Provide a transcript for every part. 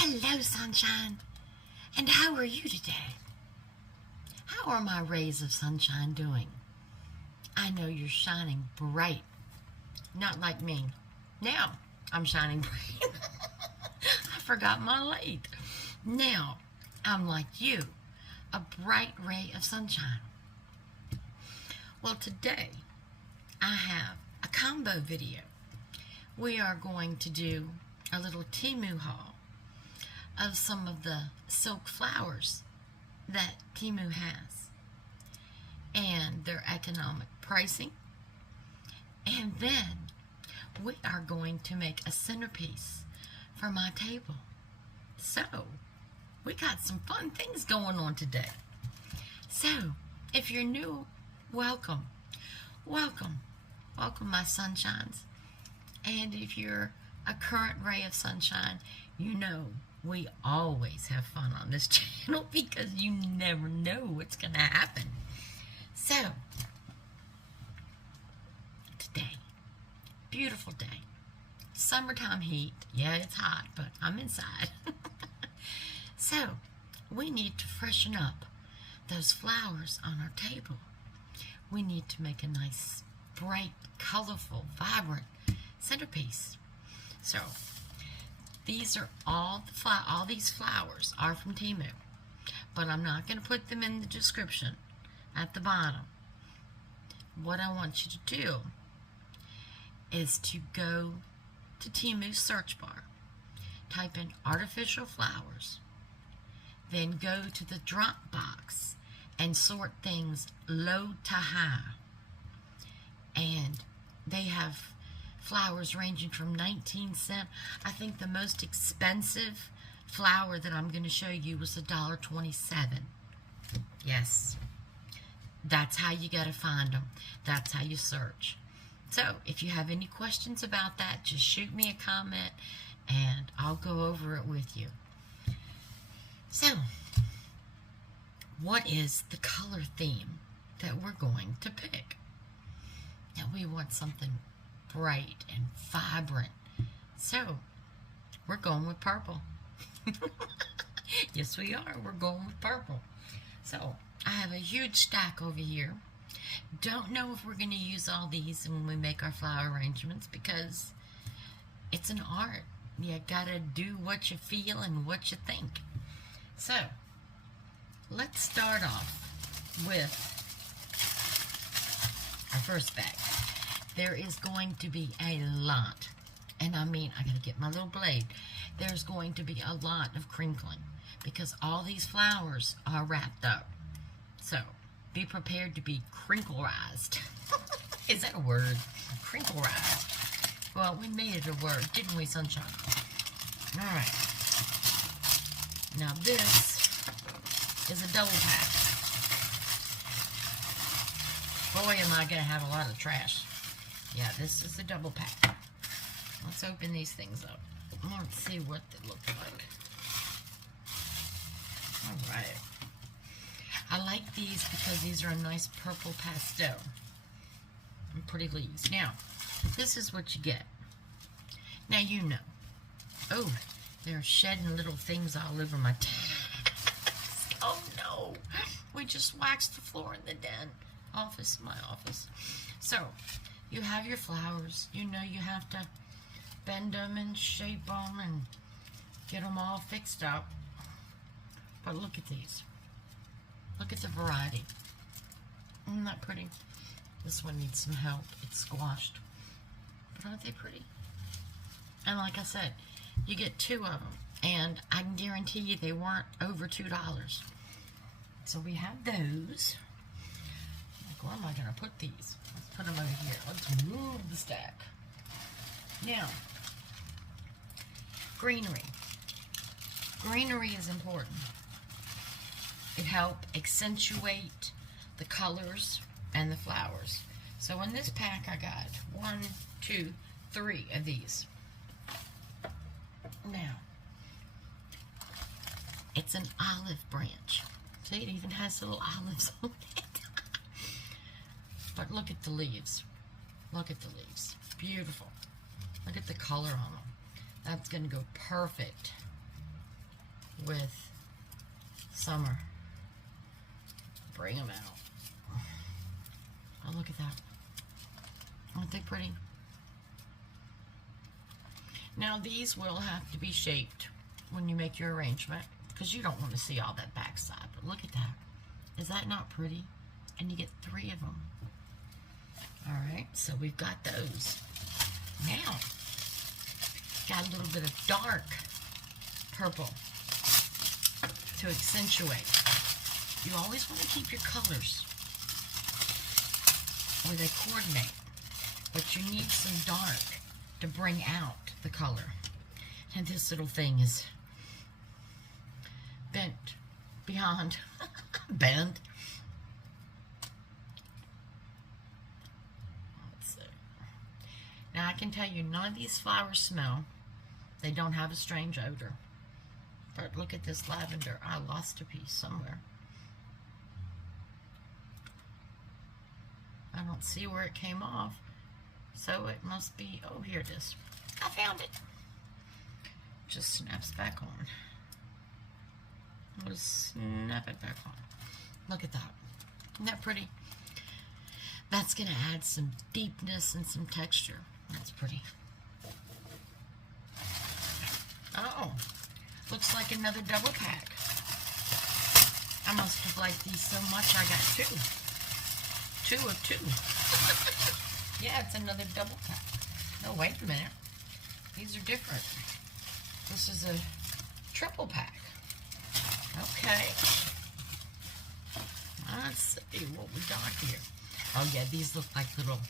Hello, sunshine. And how are you today? How are my rays of sunshine doing? I know you're shining bright. Not like me. Now, I'm shining bright. I forgot my light. Now, I'm like you, a bright ray of sunshine. Well, today, I have a combo video. We are going to do a little Temu haul of some of the silk flowers that Teemu has and their economic pricing. And then we are going to make a centerpiece for my table. So, we got some fun things going on today. So, if you're new, welcome. Welcome. Welcome, my sunshines. And if you're a current ray of sunshine, you know we always have fun on this channel because you never know what's going to happen. So, today, beautiful day. Summertime heat. Yeah, it's hot, but I'm inside. So, we need to freshen up those flowers on our table. We need to make a nice, bright, colorful, vibrant centerpiece. So, these are all these flowers are from Teemu, but I'm not going to put them in the description at the bottom. What I want you to do is to go to Teemu's search bar, type in artificial flowers, then go to the drop box and sort things low to high. And they have flowers ranging from 19 cents. I think the most expensive flower that I'm going to show you was $1.27. Yes, that's how you got to find them. That's how you search. So if you have any questions about that, just shoot me a comment and I'll go over it with you. So, what is the color theme that we're going to pick? Now, we want something bright and vibrant. So, we're going with purple. Yes, we are. We're going with purple. So, I have a huge stack over here. Don't know if we're going to use all these when we make our flower arrangements because it's an art. You gotta do what you feel and what you think. So, let's start off with our first bag. There is going to be a lot, and I mean, I gotta get my little blade. There's going to be a lot of crinkling because all these flowers are wrapped up. So, be prepared to be crinkleized. Is that a word? Crinkleized. Well, we made it a word, didn't we, sunshine? All right. Now this is a double pack. Boy, am I going to have a lot of trash. Yeah, this is a double pack. Let's open these things up. Let's see what they look like. All right. I like these because these are a nice purple pastel. And pretty leaves. Now, this is what you get. Now you know. Oh, they're shedding little things all over my desk. Oh no. We just waxed the floor in the den. My office. So, you have your flowers. You know you have to bend them and shape them and get them all fixed up. But look at these. Look at the variety. Isn't that pretty? This one needs some help. It's squashed. But aren't they pretty? And like I said, you get 2 of them. And I can guarantee you they weren't over $2. So we have those. Like, where am I going to put these? Let's put them over here. Let's move the stack. Now, greenery. Greenery is important. It helps accentuate the colors and the flowers. So in this pack I got 1, 2, 3 of these. Now, it's an olive branch. See, it even has little olives on it. But look at the leaves. Look at the leaves. Beautiful. Look at the color on them. That's going to go perfect with summer. Bring them out. Oh, look at that. Aren't they pretty? Now these will have to be shaped when you make your arrangement, because you don't want to see all that backside. But look at that. Is that not pretty? And you get 3 of them. Alright, so we've got those. Now, got a little bit of dark purple to accentuate. You always want to keep your colors where they coordinate, but you need some dark to bring out the color. And this little thing is bent beyond bent. Let's see. Now I can tell you none of these flowers smell. They don't have a strange odor. But look at this lavender. I lost a piece somewhere. I don't see where it came off. So it must be, oh, here it is. I found it. Just snaps back on. I'm going to snap it back on. Look at that. Isn't that pretty? That's going to add some deepness and some texture. That's pretty. Oh, looks like another double pack. I must have liked these so much I got 2. 2 of 2. Yeah, it's another double pack. No, wait a minute. These are different. This is a triple pack. Okay. Let's see what we got here. Oh yeah, these look like little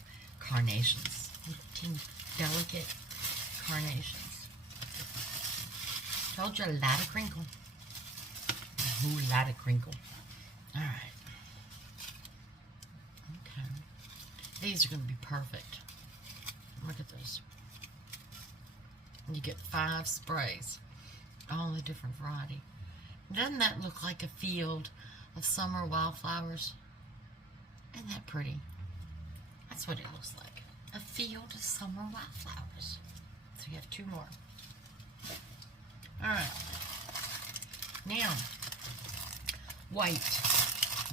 carnations. Teeny delicate carnations. Told you, a lot of crinkle. Ooh, a lot of crinkle. Alright. Okay. These are going to be perfect. Look at this. You get 5 sprays. All a different variety. Doesn't that look like a field of summer wildflowers? Isn't that pretty? That's what it looks like. A field of summer wildflowers. So you have 2 more. Alright. Now, white.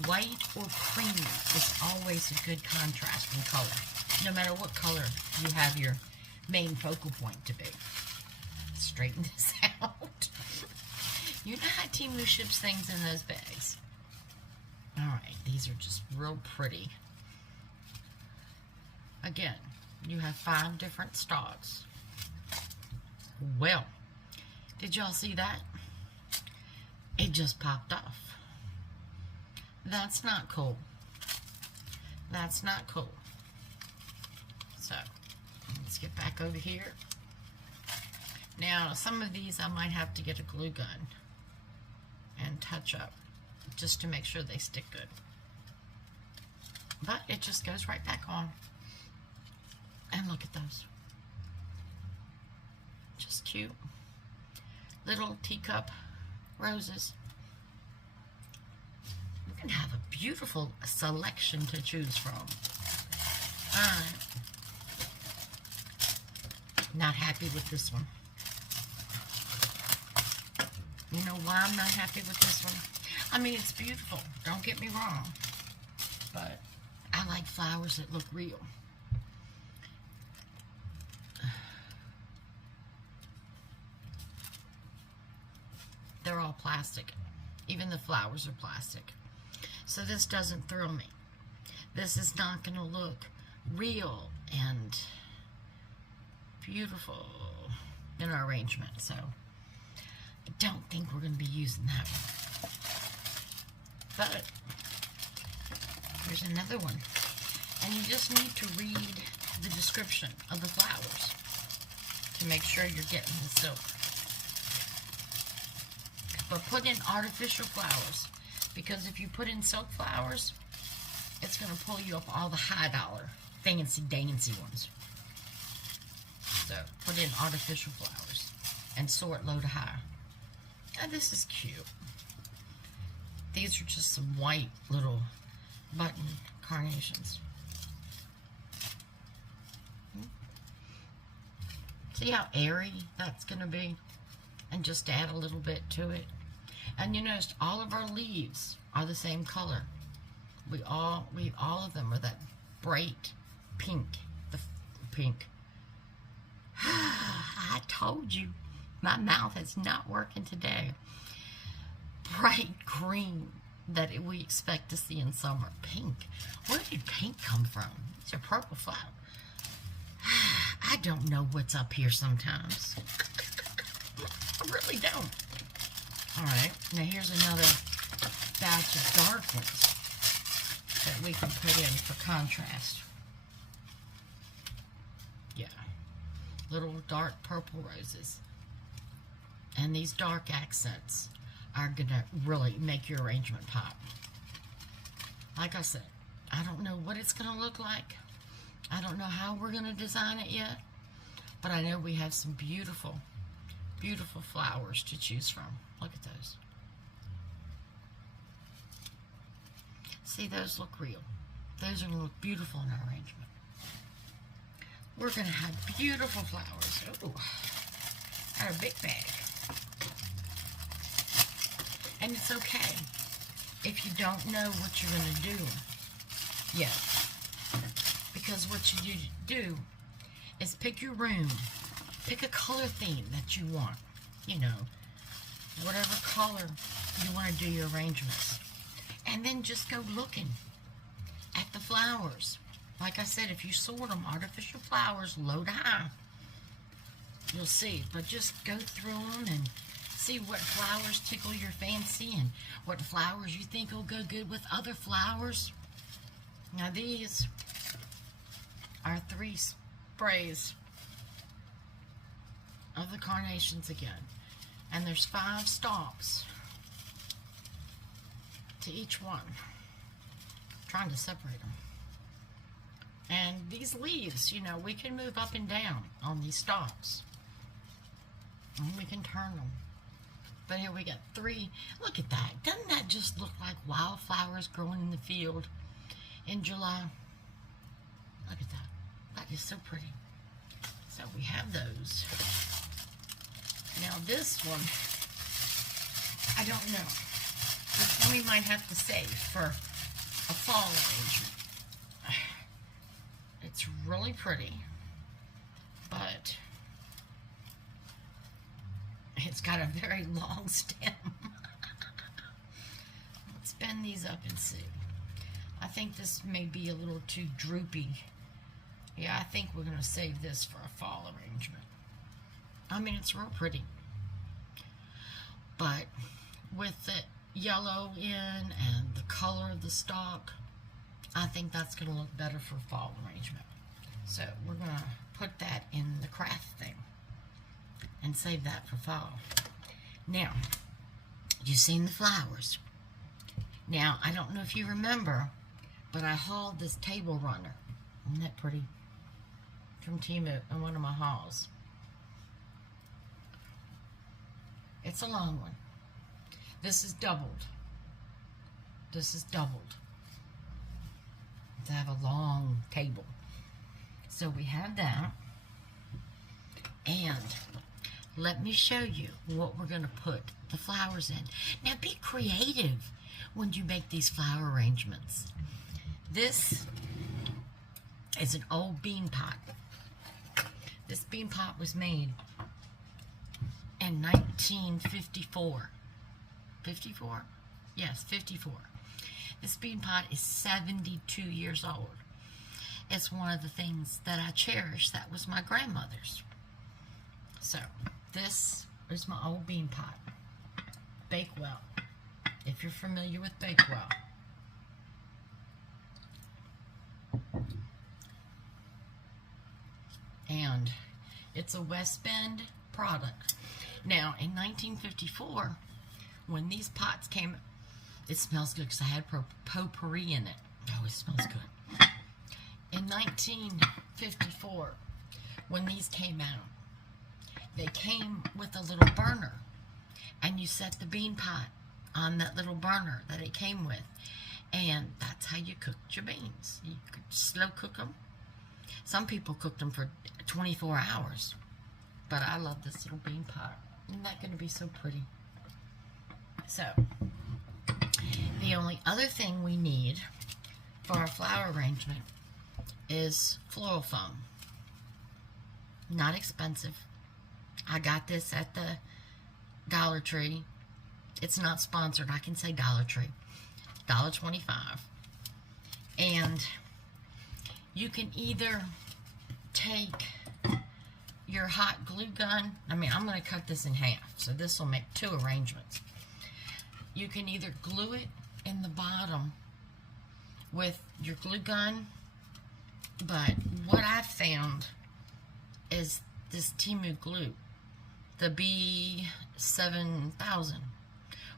White or cream is always a good contrast in color. No matter what color you have your main focal point to be. Straighten this out. You know how Teemu ships things in those bags. Alright, these are just real pretty. Again, you have 5 different stalks. Well, did y'all see that? It just popped off. That's not cool. That's not cool. So, let's get back over here. Now, some of these I might have to get a glue gun and touch up just to make sure they stick good. But it just goes right back on. And look at those. Just cute. Little teacup roses. You can have a beautiful selection to choose from. Alright. Not happy with this one. You know why I'm not happy with this one? I mean, it's beautiful. Don't get me wrong. But I like flowers that look real. They're all plastic. Even the flowers are plastic. So this doesn't thrill me. This is not going to look real and beautiful in our arrangement. So I don't think we're going to be using that one. But there's another one. And you just need to read the description of the flowers to make sure you're getting the silk. But put in artificial flowers, because if you put in silk flowers, it's going to pull you up all the high dollar, fancy-dancy ones. So put in artificial flowers and sort low to high. Now this is cute. These are just some white little button carnations. See how airy that's going to be? And just add a little bit to it. And you notice all of our leaves are the same color. All of them are that bright pink. The pink. I told you, my mouth is not working today. Bright green that we expect to see in summer. Pink. Where did pink come from? It's a purple flower. I don't know what's up here sometimes. I really don't. Alright, now here's another batch of dark ones that we can put in for contrast. Yeah. Little dark purple roses. And these dark accents are going to really make your arrangement pop. Like I said, I don't know what it's going to look like. I don't know how we're going to design it yet. But I know we have some beautiful, beautiful flowers to choose from. Look at those. See, those look real. Those are going to look beautiful in our arrangement. We're going to have beautiful flowers. Ooh, got a big bag. And it's okay if you don't know what you're going to do yet. Because what you do is pick your room. Pick a color theme that you want. You know, whatever color you want to do your arrangements. And then just go looking at the flowers. Like I said, if you sort them, artificial flowers, low to high, you'll see. But just go through them and see what flowers tickle your fancy and what flowers you think will go good with other flowers. Now these are 3 sprays of the carnations again. And there's 5 stalks to each one. I'm trying to separate them. And these leaves, you know, we can move up and down on these stalks. And we can turn them. But here we got 3. Look at that. Doesn't that just look like wildflowers growing in the field in July? Look at that. That is so pretty. So we have those. Now this one, I don't know. This one we might have to save for a fall arrangement. It's really pretty, but it's got a very long stem. Let's bend these up and see. I think this may be a little too droopy. Yeah, I think we're going to save this for a fall arrangement. I mean, it's real pretty. But with the yellow in and the color of the stalk, I think that's going to look better for fall arrangement. So we're going to put that in the craft thing and save that for fall. Now, you've seen the flowers. Now, I don't know if you remember, but I hauled this table runner. Isn't that pretty? From Teemu in one of my hauls. It's a long one. This is doubled. This is doubled to have a long table. So we have that. And let me show you what we're going to put the flowers in. Now be creative when you make these flower arrangements. This is an old bean pot. This bean pot was made in 1954. 54? Yes, 54. This bean pot is 72 years old. It's one of the things that I cherish. That was my grandmother's. So, this is my old bean pot. Bakewell. If you're familiar with Bakewell. And it's a West Bend product. Now, in 1954, when these pots came, it smells good because I had potpourri in it. Oh, it smells good. In 1954, when these came out, they came with a little burner. And you set the bean pot on that little burner that it came with. And that's how you cooked your beans. You could slow cook them. Some people cooked them for 24 hours. But I love this little bean pot. Isn't that going to be so pretty? So, the only other thing we need for our flower arrangement is floral foam. Not expensive. I got this at the Dollar Tree. It's not sponsored. I can say Dollar Tree. $1.25. And you can either take your hot glue gun. I mean, I'm going to cut this in half, so this will make 2 arrangements. You can either glue it in the bottom with your glue gun, but what I found is this Temu glue, the B7000,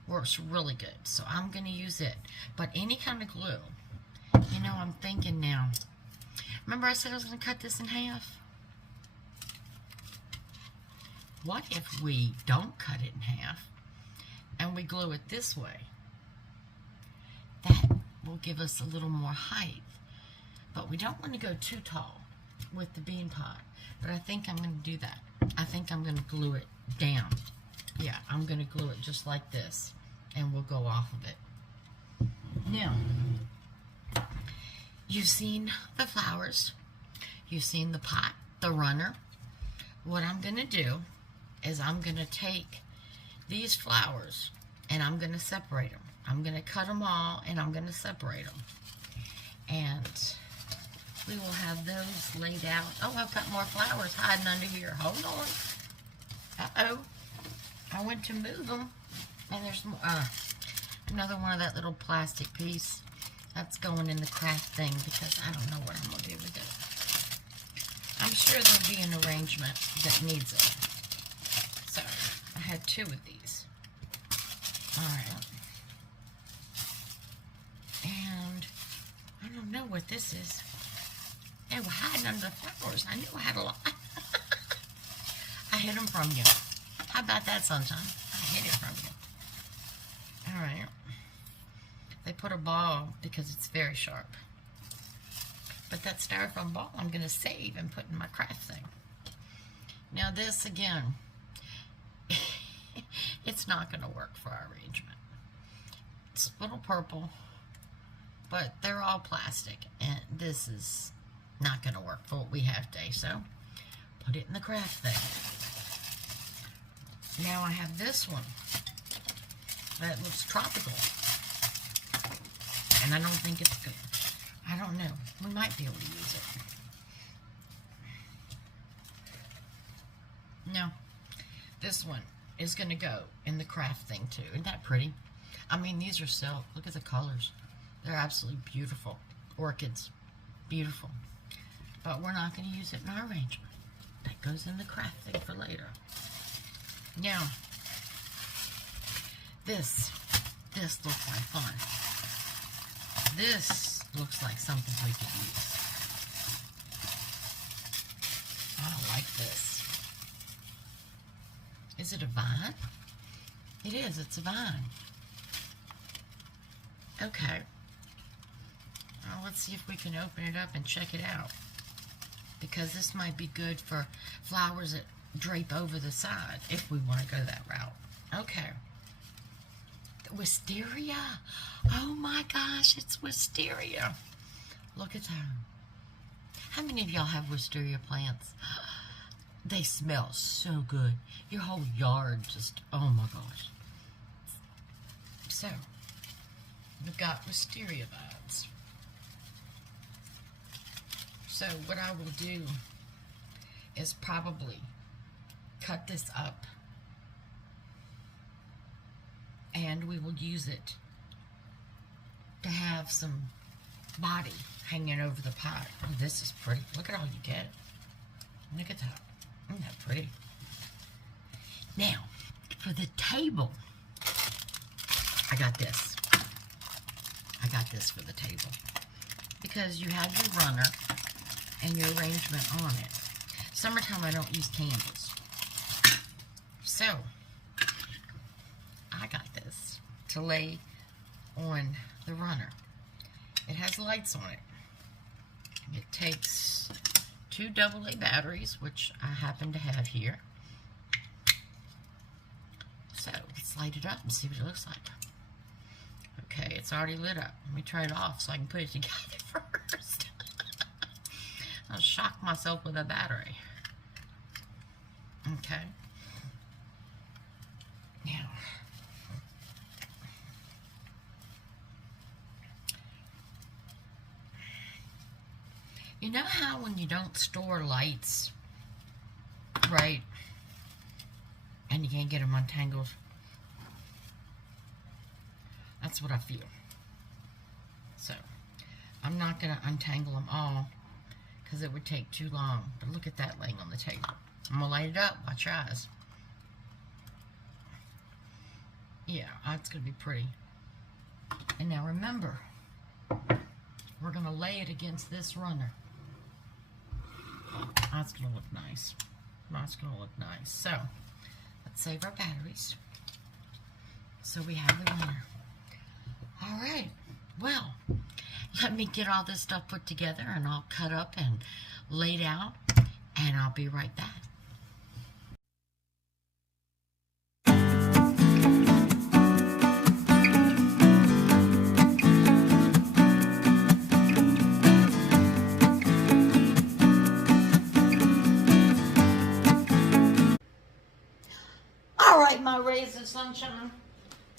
works really good, so I'm going to use it. But any kind of glue, you know, I'm thinking now, remember I said I was going to cut this in half? What if we don't cut it in half and we glue it this way? That will give us a little more height, but we don't want to go too tall with the bean pot. But I think I'm going to do that. I think I'm going to glue it down. Yeah, I'm going to glue it just like this, and we'll go off of it. Now, you've seen the flowers. You've seen the pot, the runner. What I'm going to do is I'm going to take these flowers and I'm going to separate them. I'm going to cut them all and I'm going to separate them. And we will have those laid out. Oh, I've got more flowers hiding under here. Hold on. Uh-oh. I went to move them. And there's more. Another one of that little plastic piece. That's going in the craft thing because I don't know what I'm going to do with it. I'm sure there'll be an arrangement that needs it. So, I had 2 of these. Alright. And I don't know what this is. They were hiding under the flowers. I knew I had a lot. I hid them from you. How about that, sunshine? I hid it from you. Alright. They put a ball because it's very sharp. But that styrofoam ball I'm going to save and put in my craft thing. Now this, again, it's not going to work for our arrangement. It's a little purple, but they're all plastic, and this is not going to work for what we have today, so put it in the craft thing. Now I have this one that looks tropical, and I don't think it's good. I don't know. We might be able to use it. No, this one is going to go in the craft thing too. Isn't that pretty? I mean, these are silk. Look at the colors. They're absolutely beautiful. Orchids. Beautiful. But we're not going to use it in our arrangement. That goes in the craft thing for later. Now, this looks like fun. This looks like something we could use. I like this. Is it a vine? It is. It's a vine. Okay. Well, let's see if we can open it up and check it out. Because this might be good for flowers that drape over the side if we want to go that route. Okay. The wisteria. Oh my gosh, it's wisteria. Look at that. How many of y'all have wisteria plants? They smell so good. Your whole yard just, oh my gosh. So, we've got wisteria vines. So what I will do is probably cut this up and we will use it to have some body hanging over the pot. Oh, this is pretty. Look at all you get. Look at that. Isn't that pretty? Now, for the table, I got this. I got this for the table. Because you have your runner and your arrangement on it. Summertime, I don't use candles. So, I got this to lay on the runner. It has lights on it. It takes 2 AA batteries, which I happen to have here. So, let's let's light it up and see what it looks like. Okay, it's already lit up. Let me turn it off so I can put it together first. I'll shock myself with a battery. Okay. Now, you know how when you don't store lights right and you can't get them untangled? That's what I feel. So, I'm not going to untangle them all because it would take too long. But look at that laying on the table. I'm going to light it up. Watch your eyes. Yeah, that's going to be pretty. And now remember, we're going to lay it against this runner. That's going to look nice. That's going to look nice. So, let's save our batteries. So we have the runner. All right. Well, let me get all this stuff put together and all cut up and laid out. And I'll be right back. All right, my rays of sunshine.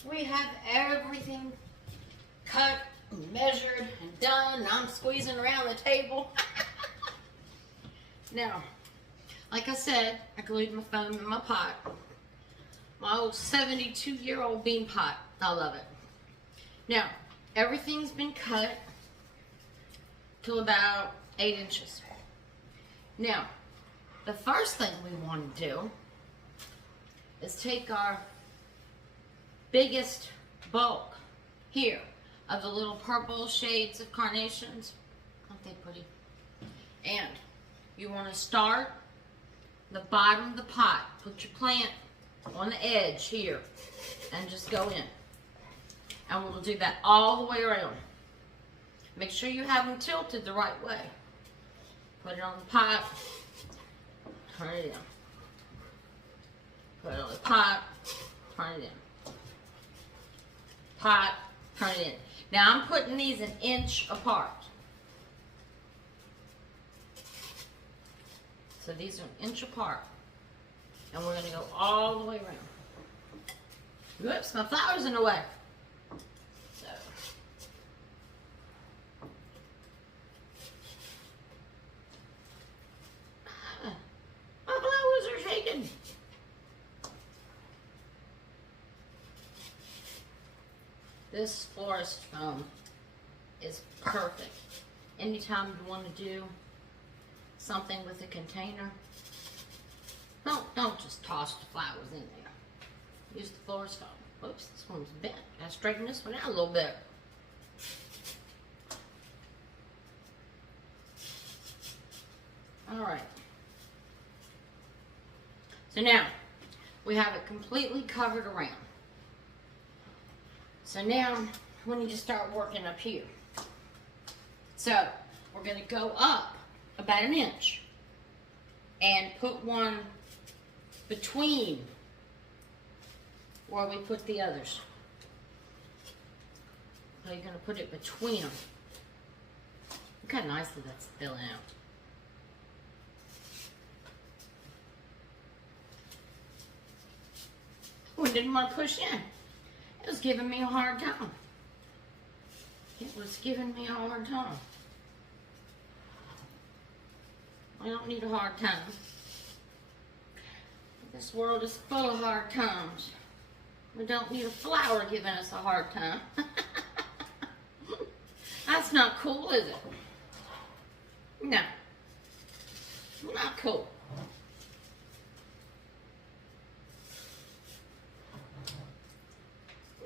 We have everything cut, and measured, and done. I'm squeezing around the table. Now, like I said, I glued my foam in my pot. My old 72-year-old bean pot. I love it. Now, everything's been cut to about 8 inches. Now, the first thing we want to do is take our biggest bulk here of the little purple shades of carnations. Aren't they pretty? And you want to start the bottom of the pot. Put your plant on the edge here and just go in. And we'll do that all the way around. Make sure you have them tilted the right way. Put it on the pot. Turn it in. Put it on the pot. Turn it in. Pot. Turn it in. Now I'm putting these an inch apart. So these are an inch apart. And we're going to go all the way around. Whoops, my flower's in the way. So. My flowers are shaking. This florist foam is perfect. Anytime you want to do something with a container, don't just toss the flowers in there. Use the florist foam. Whoops, this one's bent. Gotta straighten this one out a little bit. Alright. So now, we have it completely covered around. So now, we need to start working up here. So, we're going to go up about an inch and put one between where we put the others. So you're going to put it between them. Look how nicely that's filling out. We didn't want to push in. It was giving me a hard time. It was giving me a hard time. I don't need a hard time. This world is full of hard times. We don't need a flower giving us a hard time. That's not cool, is it? No. Not cool.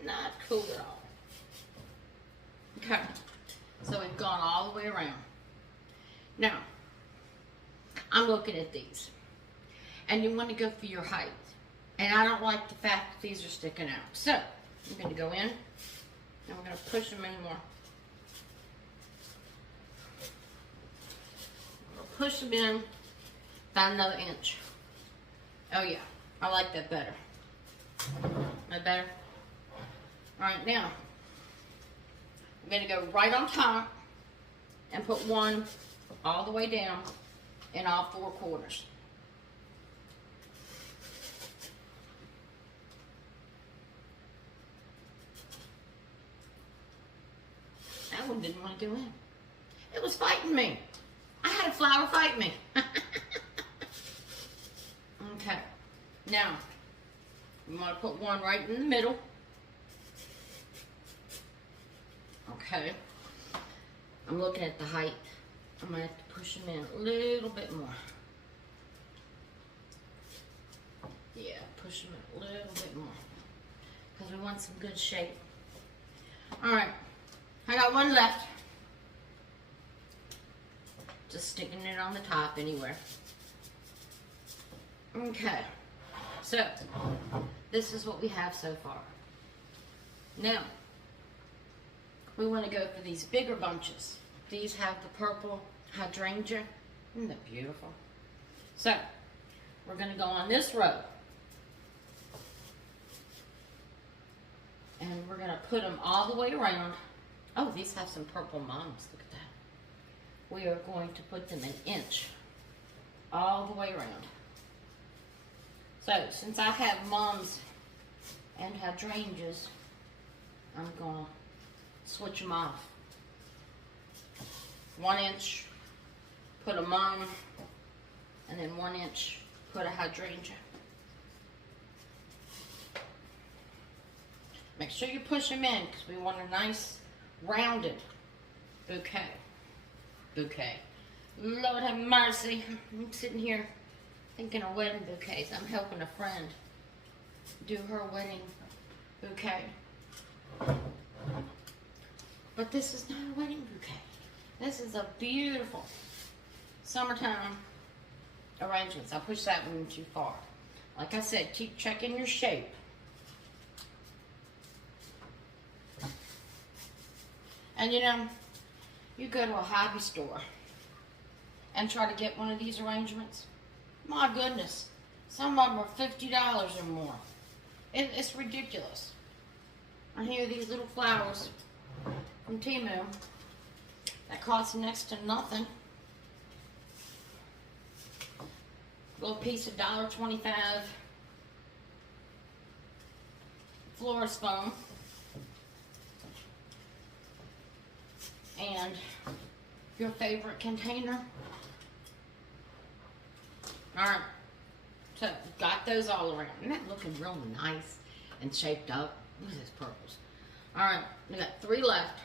Not cool at all. Okay. So we've gone all the way around. Now, I'm looking at these. And you want to go for your height. And I don't like the fact that these are sticking out. So, I'm going to go in. And we're going to push them in more. We'll push them in about another inch. Oh yeah, I like that better. That better? Alright, now, I'm going to go right on top and put one all the way down in all 4 corners. That one didn't want to go in. It was fighting me. I had a flower fight me. Okay. Now, I'm going to put one right in the middle. Okay. I'm looking at the height. I'm going to have to push them in a little bit more. Yeah, push them in a little bit more. Because we want some good shape. Alright. I got one left. Just sticking it on the top anywhere. Okay. So, this is what we have so far. Now, we want to go for these bigger bunches. These have the purple hydrangea. Isn't that beautiful? So, we're going to go on this row. And we're going to put them all the way around. Oh, these have some purple mums. Look at that. We are going to put them an inch all the way around. So, since I have mums and hydrangeas, I'm going to switch them off. 1 inch, put a mum, and then 1 inch, put a hydrangea. Make sure you push them in because we want a nice rounded bouquet. Lord have mercy. I'm sitting here thinking of wedding bouquets. I'm helping a friend do her wedding bouquet. But this is not a wedding bouquet. This is a beautiful summertime arrangements. I'll push that one too far. Like I said, keep checking your shape. And you know, you go to a hobby store and try to get one of these arrangements. My goodness, some of them are $50 or more. It's ridiculous. And here are these little flowers from Teemu that cost next to nothing. Little piece of $1.25 florist foam. And your favorite container. Alright, so got those all around. Isn't that looking real nice and shaped up? Look at these purples. Alright, we got 3 left.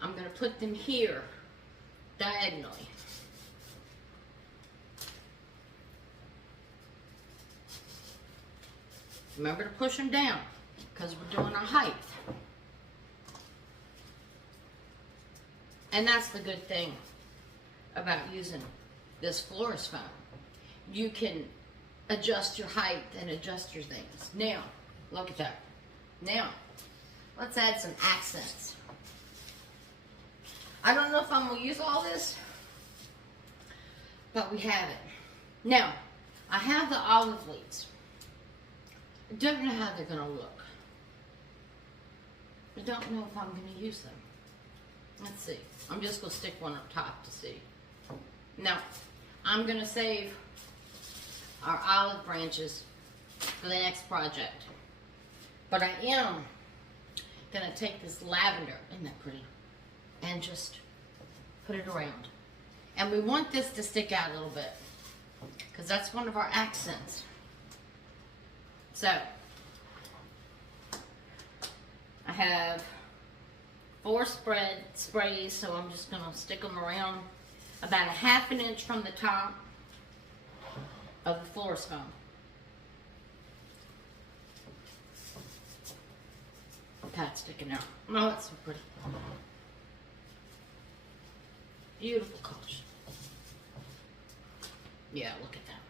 I'm going to put them here diagonally. Remember to push them down because we're doing our height. And that's the good thing about using this florist foam. You can adjust your height and adjust your things. Now, look at that. Now, let's add some accents. I don't know if I'm going to use all this, but we have it. Now, I have the olive leaves. I don't know how they're going to look. I don't know if I'm going to use them. Let's see. I'm just going to stick one up top to see. Now, I'm going to save our olive branches for the next project. But I am going to take this lavender, isn't that pretty, and just put it around. And we want this to stick out a little bit because that's one of our accents. So, I have 4 sprays, so I'm just going to stick them around about 1/2 inch from the top of the florist foam. That's sticking out. Oh, that's so pretty. Beautiful colors. Yeah, look at that.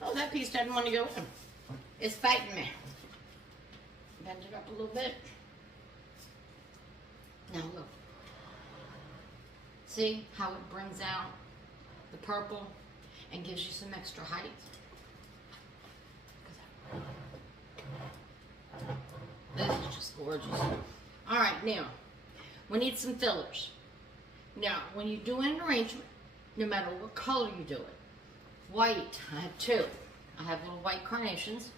Oh, that piece doesn't want to go in. It's fighting me. Bend it up a little bit. Now look. See how it brings out the purple and gives you some extra height? This is just gorgeous. All right, now, we need some fillers. Now, when you're doing an arrangement, no matter what color you do it, white, I have two. I have little white carnations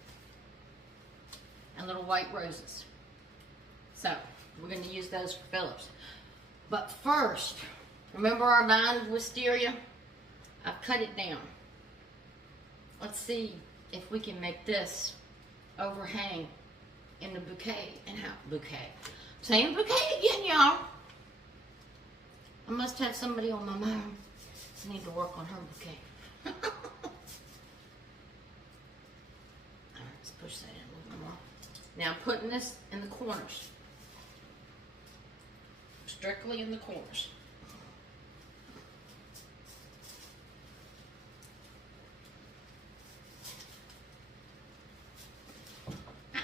and little white roses. So, we're going to use those for fillers. But first, remember our vine of wisteria? I've cut it down. Let's see if we can make this overhang in the bouquet. And how bouquet? I'm saying bouquet again, y'all. I must have somebody on my mind. I need to work on her bouquet. Alright, let's push that in a little bit more. Now I'm putting this in the corners. Strictly in the corners.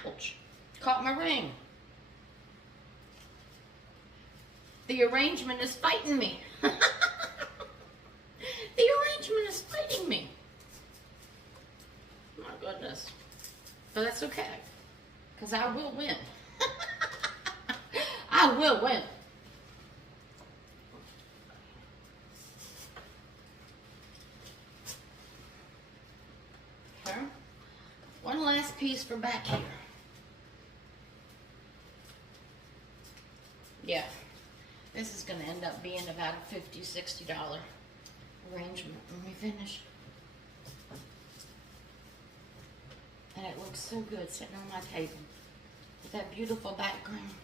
Ouch. Caught my ring. The arrangement is fighting me. The arrangement is fighting me. My goodness. But that's okay. Because I will win. I will win. Okay. One last piece for back here. Yeah. This is going to end up being about a $50, $60 arrangement when we finish. And it looks so good sitting on my table with that beautiful background.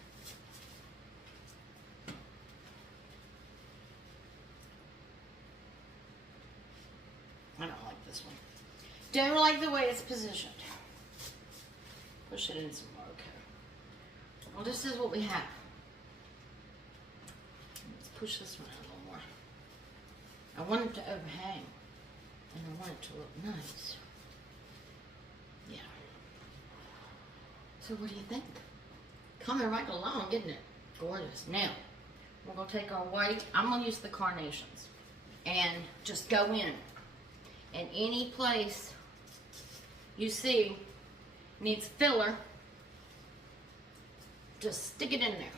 I don't like this one. Don't like the way it's positioned. Push it in some more, okay. Well, this is what we have. Let's push this one out a little more. I want it to overhang, and I want it to look nice. Yeah. So what do you think? Coming right along, isn't it? Gorgeous. Now, we're going to take our white. I'm going to use the carnations and just go in. And any place you see needs filler, just stick it in there.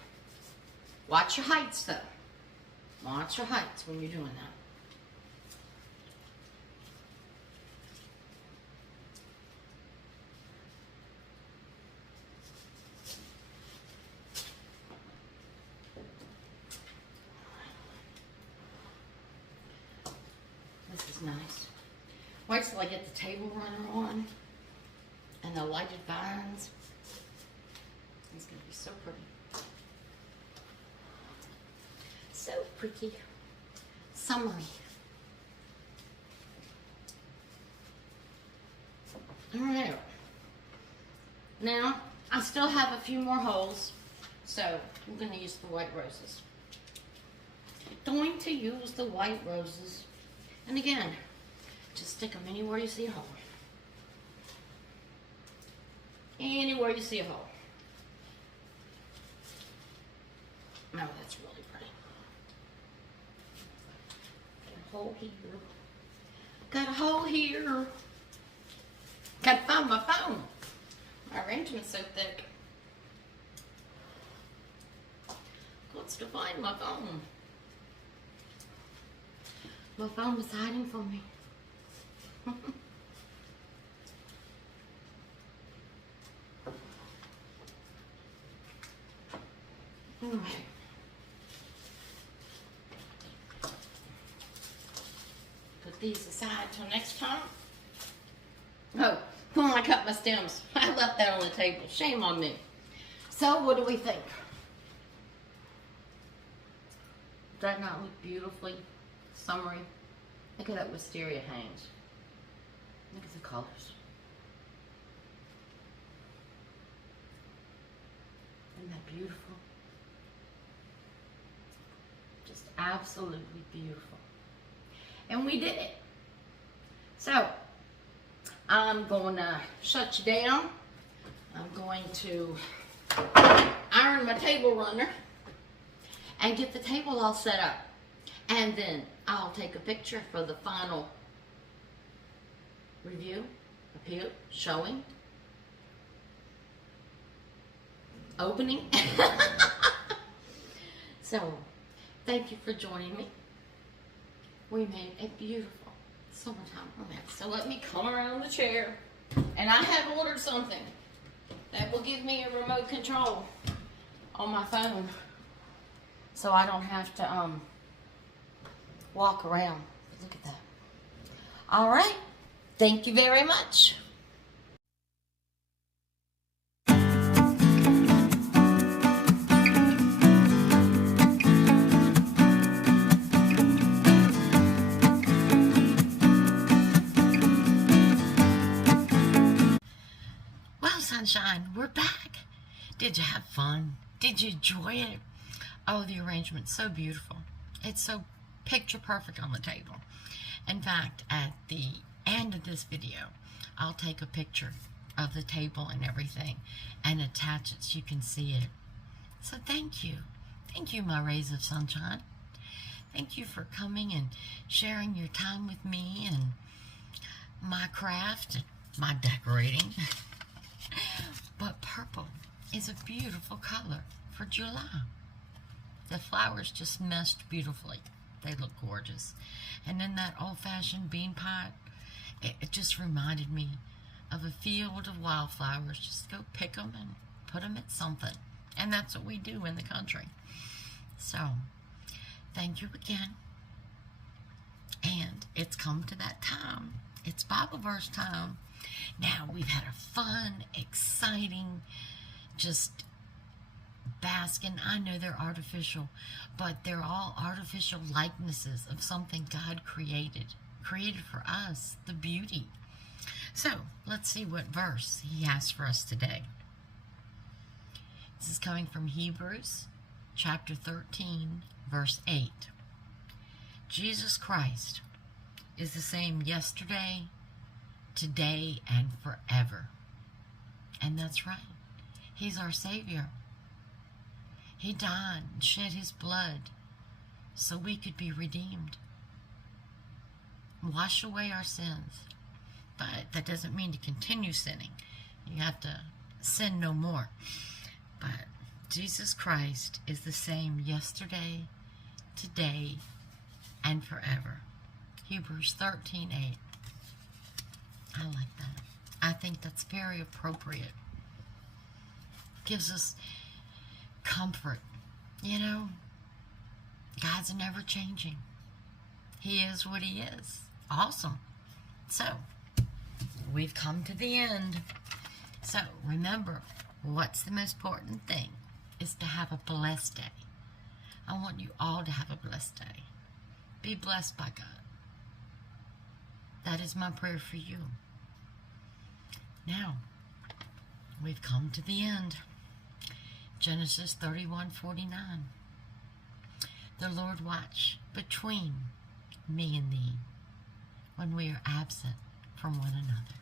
Watch your heights though. Watch your heights when you're doing that. This is nice. Wait till I get the table runner on and the lighted vines. It's going to be so pretty. So pretty. Summery. Alright. Now, I still have a few more holes, so I'm going to use the white roses. Going to use the white roses. And again, just stick them anywhere you see a hole. Anywhere you see a hole. Oh, that's really pretty. Got a hole here. Got a hole here. Gotta find my phone. My arrangement's so thick. What's to find my phone? My phone was hiding from me. Alright. Put these aside till next time. Oh, I cut my stems. I left that on the table. Shame on me. So, what do we think? Does that not look beautifully summery? Look at that wisteria hangs. Look at the colors. Isn't that beautiful? Just absolutely beautiful. And we did it. So, I'm going to shut you down. I'm going to iron my table runner and get the table all set up. And then I'll take a picture for the final review, appeal, showing, opening. So, thank you for joining me. We made a beautiful summertime romance. So let me come around the chair. And I have ordered something that will give me a remote control on my phone, so I don't have to walk around. Look at that. All right. Thank you very much. Well, sunshine, we're back. Did you have fun? Did you enjoy it? Oh, the arrangement's so beautiful. It's so picture perfect on the table. In fact, at the end of this video, I'll take a picture of the table and everything and attach it so you can see it. So thank you. Thank you, my rays of sunshine. Thank you for coming and sharing your time with me and my craft and my decorating. But purple is a beautiful color for July. The flowers just meshed beautifully. They look gorgeous. And then that old-fashioned bean pot, it just reminded me of a field of wildflowers. Just go pick them and put them at something. And that's what we do in the country. So, thank you again. And it's come to that time. It's Bible verse time. Now, we've had a fun, exciting, just basking. I know they're artificial, but they're all artificial likenesses of something God created for us, the beauty. So, let's see what verse he has for us today. This is coming from Hebrews chapter 13, verse 8. Jesus Christ is the same yesterday, today, and forever. And that's right. He's our Savior. He died and shed his blood so we could be redeemed. Wash away our sins. But that doesn't mean to continue sinning. You have to sin no more. But Jesus Christ is the same yesterday, today, and forever. Hebrews 13:8. I like that. I think that's very appropriate. Gives us comfort. You know, God's never changing. He is what he is. Awesome. So, we've come to the end. So, remember, what's the most important thing is to have a blessed day. I want you all to have a blessed day. Be blessed by God. That is my prayer for you. Now, we've come to the end. Genesis 31:49. The Lord watch between me and thee when we are absent from one another.